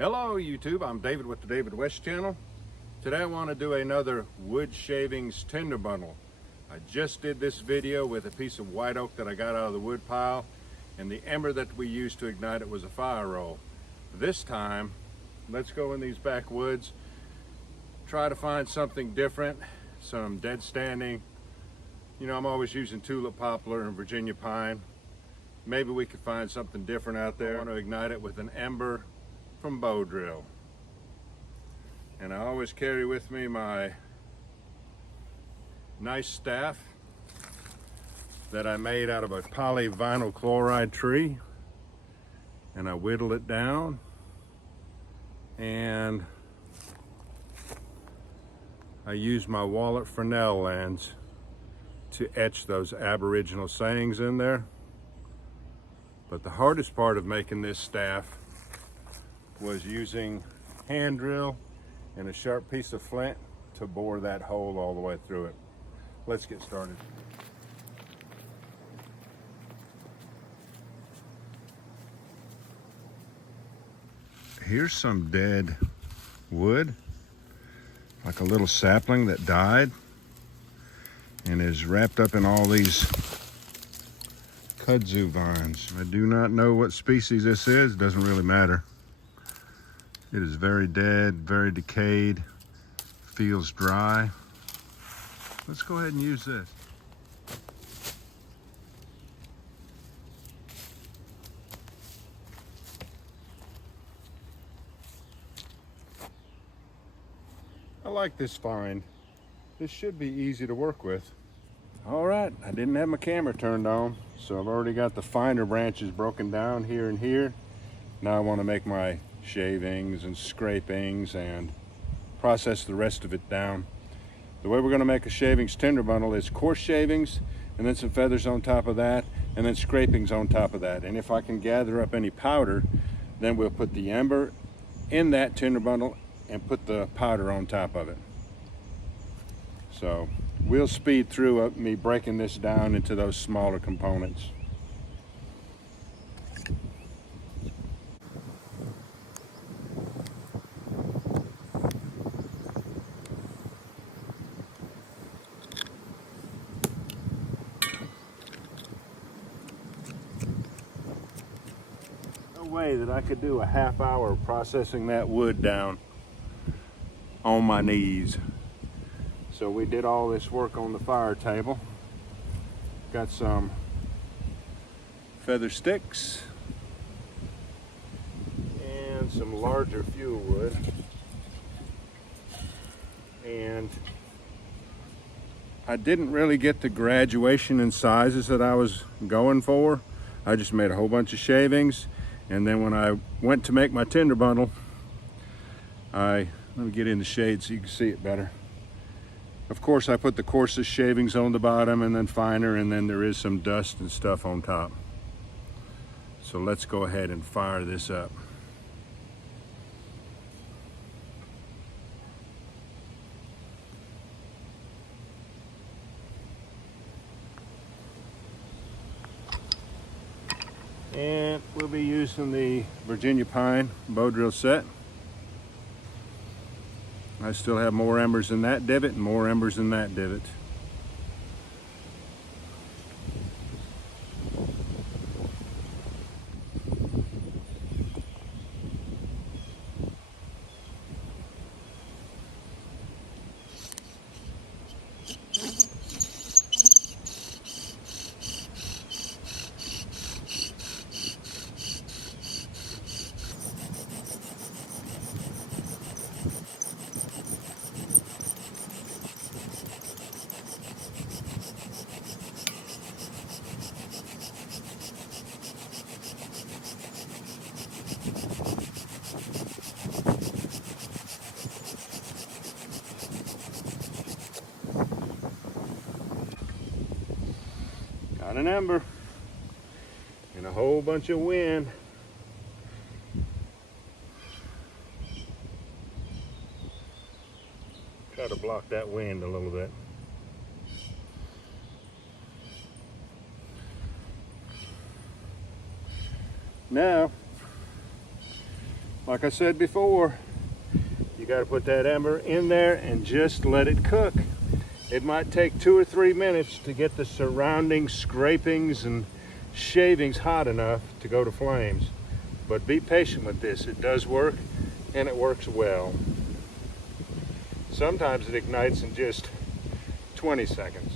Hello YouTube, I'm David with the David West channel. Today I want to do another wood shavings tinder bundle. I just did this video with a piece of white oak that I got out of the wood pile, and the ember that we used to ignite it was a fire roll. This time, let's go in these backwoods, try to find something different, some dead standing. You know, I'm always using tulip poplar and Virginia pine. Maybe we could find something different out there. I want to ignite it with an ember from bow drill. And I always carry with me my nice staff that I made out of a polyvinyl chloride tree, and I whittle it down, and I use my Wallet Fresnel lens to etch those Aboriginal sayings in there. But the hardest part of making this staff was using hand drill and a sharp piece of flint to bore that hole all the way through it. Let's get started. Here's some dead wood, like a little sapling that died and is wrapped up in all these kudzu vines. I do not know what species this is, it doesn't really matter. It is very dead, very decayed, feels dry. Let's go ahead and use this. I like this find. This should be easy to work with. All right, I didn't have my camera turned on, so I've already got the finer branches broken down here and here. Now I want to make my shavings and scrapings and process the rest of it down. The way we're going to make a shavings tinder bundle is coarse shavings and then some feathers on top of that and then scrapings on top of that. And if I can gather up any powder, then we'll put the ember in that tinder bundle and put the powder on top of it. So we'll speed through me breaking this down into those smaller components. Way that I could do a half hour processing that wood down on my knees. So we did all this work on the fire table. Got some feather sticks and some larger fuel wood, and I didn't really get the graduation in sizes that I was going for. I just made a whole bunch of shavings. And then when I went to make my tinder bundle, let me get in the shade so you can see it better. Of course, I put the coarsest shavings on the bottom and then finer, and then there is some dust and stuff on top. So let's go ahead and fire this up. And we'll be using the Virginia pine bow drill set. I still have more embers in that divot and more embers in that divot. Got an ember and a whole bunch of wind. Try to block that wind a little bit. Now, Like I said before, you got to put that ember in there and just let it cook. It might take 2 or 3 minutes to get the surrounding scrapings and shavings hot enough to go to flames. But be patient with this. It does work, and it works well. Sometimes it ignites in just 20 seconds.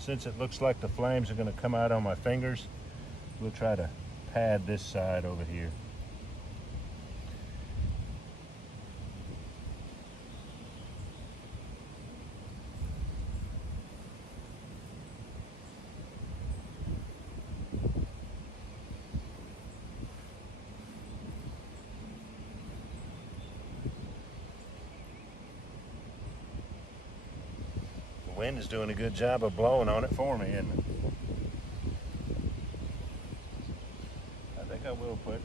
Since it looks like the flames are going to come out on my fingers, we'll try to pad this side over here. The wind is doing a good job of blowing on it for me, isn't it? I think I will put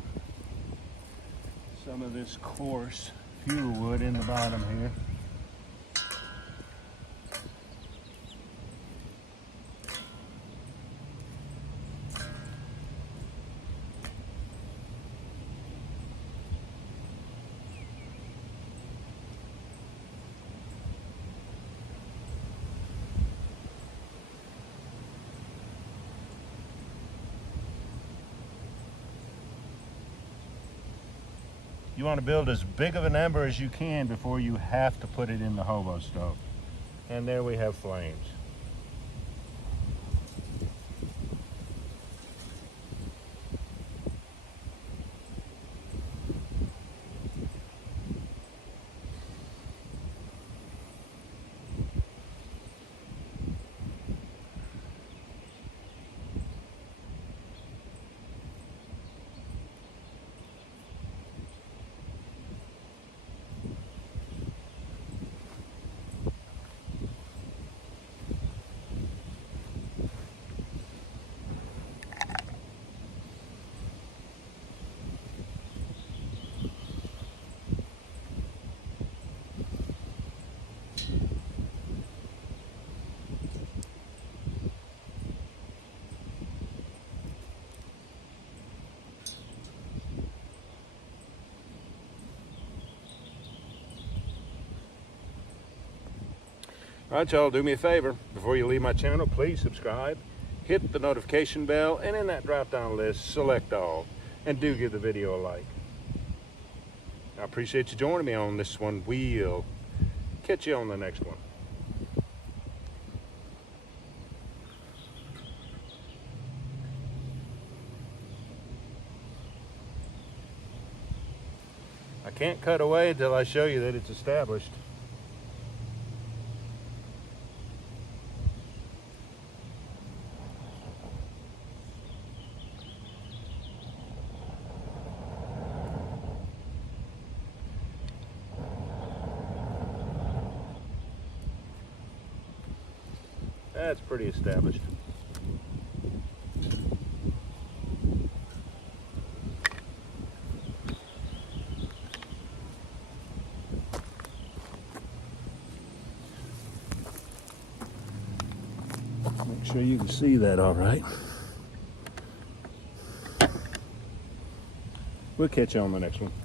some of this coarse fuel wood in the bottom here. You want to build as big of an ember as you can before you have to put it in the hobo stove. And there we have flames. All right, y'all, do me a favor. Before you leave my channel, please subscribe, hit the notification bell, and in that drop-down list, select all, and do give the video a like. I appreciate you joining me on this one. We'll catch you on the next one. I can't cut away until I show you that it's established. That's pretty established. Make sure you can see that all right. We'll catch you on the next one.